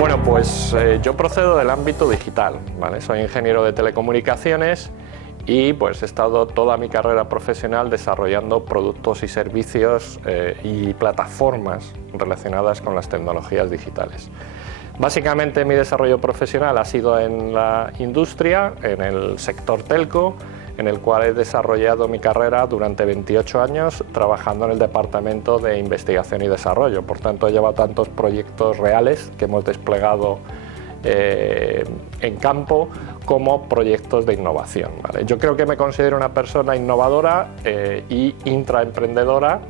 Bueno, pues yo procedo del ámbito digital, ¿vale? Soy ingeniero de telecomunicaciones y pues he estado toda mi carrera profesional desarrollando productos y servicios y plataformas relacionadas con las tecnologías digitales. Básicamente mi desarrollo profesional ha sido en la industria, en el sector telco, en el cual he desarrollado mi carrera durante 28 años trabajando en el departamento de investigación y desarrollo. Por tanto, he llevado tantos proyectos reales que hemos desplegado en campo como proyectos de innovación, ¿vale? Yo creo que me considero una persona innovadora y intraemprendedora,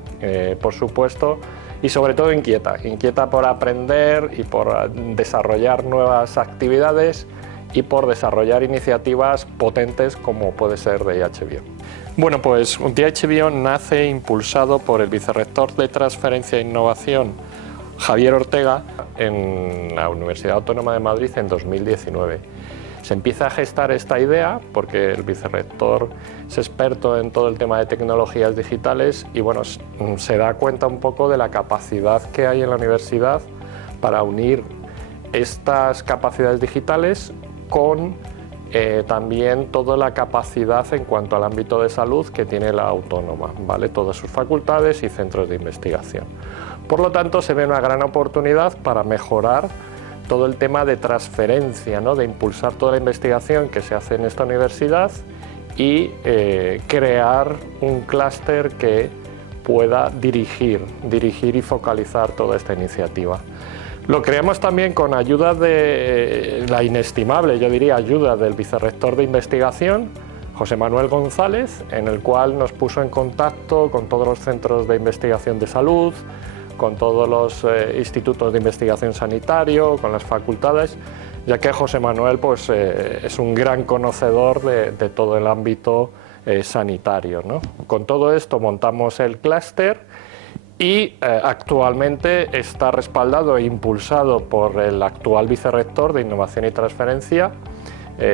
por supuesto, y sobre todo inquieta por aprender y por desarrollar nuevas actividades y por desarrollar iniciativas potentes como puede ser DIH Bio. Bueno, pues DIH Bio nace impulsado por el vicerrector de Transferencia e Innovación, Javier Ortega, en la Universidad Autónoma de Madrid en 2019. Se empieza a gestar esta idea porque el vicerrector es experto en todo el tema de tecnologías digitales y bueno, se da cuenta un poco de la capacidad que hay en la universidad para unir estas capacidades digitales con también toda la capacidad en cuanto al ámbito de salud que tiene la autónoma, ¿vale? Todas sus facultades y centros de investigación. Por lo tanto, se ve una gran oportunidad para mejorar todo el tema de transferencia, ¿no? De impulsar toda la investigación que se hace en esta universidad y crear un clúster que pueda dirigir y focalizar toda esta iniciativa. Lo creamos también con ayuda de la inestimable, yo diría, ayuda del vicerrector de investigación, José Manuel González, en el cual nos puso en contacto con todos los centros de investigación de salud, con todos los institutos de investigación sanitario, con las facultades, ya que José Manuel pues, es un gran conocedor de todo el ámbito sanitario, ¿no? Con todo esto montamos el clúster y actualmente está respaldado e impulsado por el actual vicerrector de Innovación y Transferencia,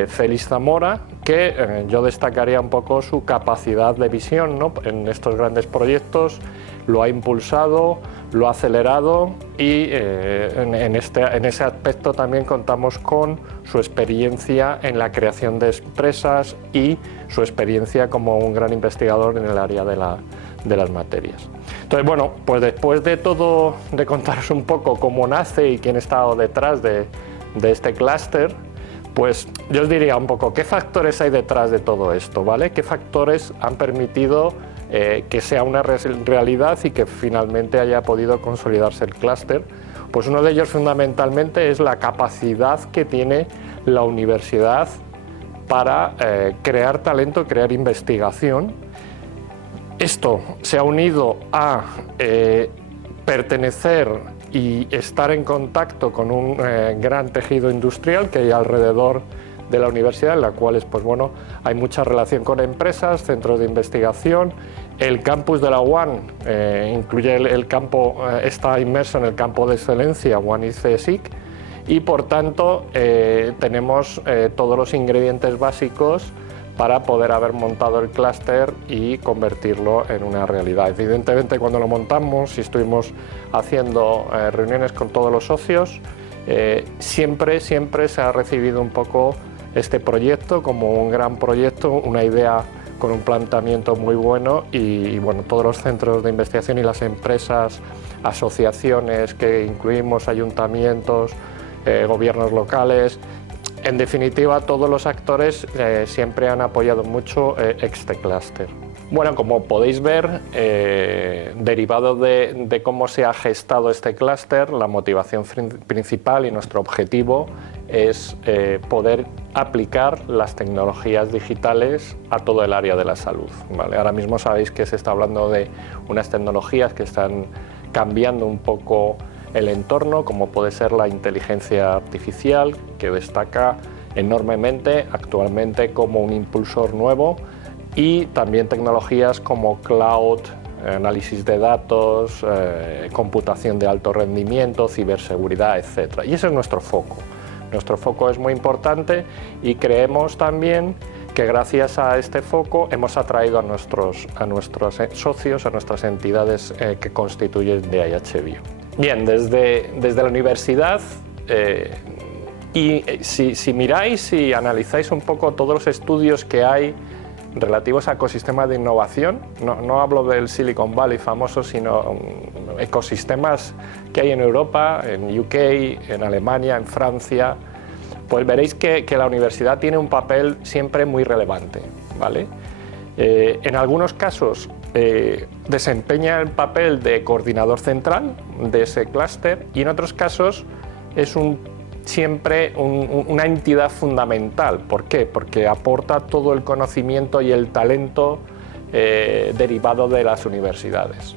Félix Zamora, que yo destacaría un poco su capacidad de visión, ¿no? En estos grandes proyectos. Lo ha impulsado, lo ha acelerado y en ese aspecto también contamos con su experiencia en la creación de empresas y su experiencia como un gran investigador en el área de las materias. Entonces, bueno, pues después de todo, de contaros un poco cómo nace y quién ha estado detrás de este clúster, pues yo os diría un poco qué factores hay detrás de todo esto, ¿vale? ¿Qué factores han permitido que sea una realidad y que finalmente haya podido consolidarse el clúster? Pues uno de ellos fundamentalmente es la capacidad que tiene la universidad para crear talento, crear investigación. Esto se ha unido a pertenecer y estar en contacto con un gran tejido industrial que hay alrededor de la universidad, en la cual pues, bueno, hay mucha relación con empresas, centros de investigación. El campus de la UAN incluye el campo, está inmerso en el campo de excelencia UAN ICSIC y por tanto tenemos todos los ingredientes básicos para poder haber montado el clúster y convertirlo en una realidad. Evidentemente, cuando lo montamos y estuvimos haciendo reuniones con todos los socios, siempre se ha recibido un poco este proyecto como un gran proyecto, una idea con un planteamiento muy bueno y bueno, todos los centros de investigación y las empresas, asociaciones que incluimos, ayuntamientos, gobiernos locales. En definitiva, todos los actores siempre han apoyado mucho este clúster. Bueno, como podéis ver, derivado de cómo se ha gestado este clúster, la motivación principal y nuestro objetivo es poder aplicar las tecnologías digitales a todo el área de la salud, ¿vale? Ahora mismo sabéis que se está hablando de unas tecnologías que están cambiando un poco el entorno, como puede ser la inteligencia artificial, que destaca enormemente actualmente como un impulsor nuevo, y también tecnologías como cloud, análisis de datos, computación de alto rendimiento, ciberseguridad, etc. Y ese es nuestro foco. Nuestro foco es muy importante y creemos también que gracias a este foco hemos atraído a nuestros socios, a nuestras entidades que constituyen DIH Bio. Bien, desde la universidad Y si miráis y analizáis un poco todos los estudios que hay relativos a ecosistemas de innovación, no hablo del Silicon Valley famoso, sino ecosistemas que hay en Europa, en UK, en Alemania, en Francia, pues veréis que la universidad tiene un papel siempre muy relevante, ¿vale? En algunos casos desempeña el papel de coordinador central de ese clúster y en otros casos es siempre una entidad fundamental. ¿Por qué? Porque aporta todo el conocimiento y el talento derivado de las universidades.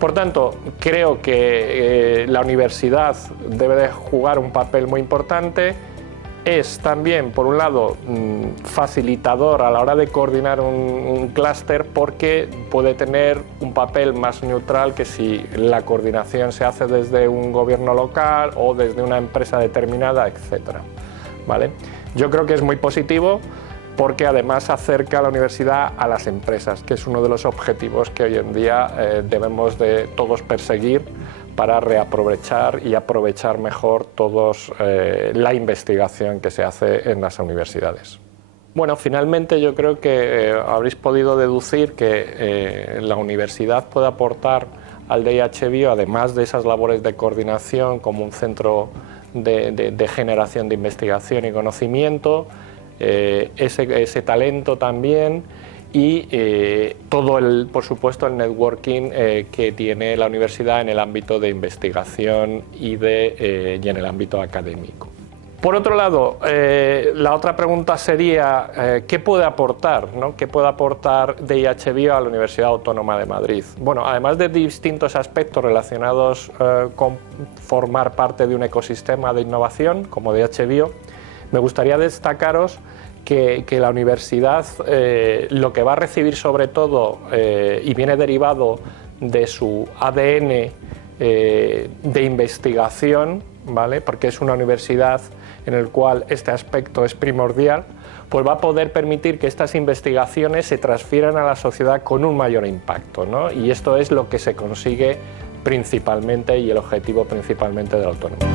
Por tanto, creo que la universidad debe de jugar un papel muy importante. Es también, por un lado, facilitador a la hora de coordinar un clúster porque puede tener un papel más neutral que si la coordinación se hace desde un gobierno local o desde una empresa determinada, etc. ¿Vale? Yo creo que es muy positivo porque además acerca a la universidad a las empresas, que es uno de los objetivos que hoy en día debemos de todos perseguir para reaprovechar y aprovechar mejor todos la investigación que se hace en las universidades. Bueno, finalmente yo creo que habréis podido deducir que la universidad puede aportar al DIH Bio, además de esas labores de coordinación como un centro de generación de investigación y conocimiento, ese talento también, y todo por supuesto el networking que tiene la universidad en el ámbito de investigación y en el ámbito académico. Por otro lado, la otra pregunta sería ¿qué puede aportar, ¿no? ¿Qué puede aportar DIH Bio a la Universidad Autónoma de Madrid? Bueno, además de distintos aspectos relacionados con formar parte de un ecosistema de innovación como DIH Bio, me gustaría destacaros que la universidad lo que va a recibir sobre todo y viene derivado de su ADN de investigación, ¿vale? Porque es una universidad en la cual este aspecto es primordial, pues va a poder permitir que estas investigaciones se transfieran a la sociedad con un mayor impacto, ¿no? Y esto es lo que se consigue principalmente y el objetivo principalmente de la autonomía.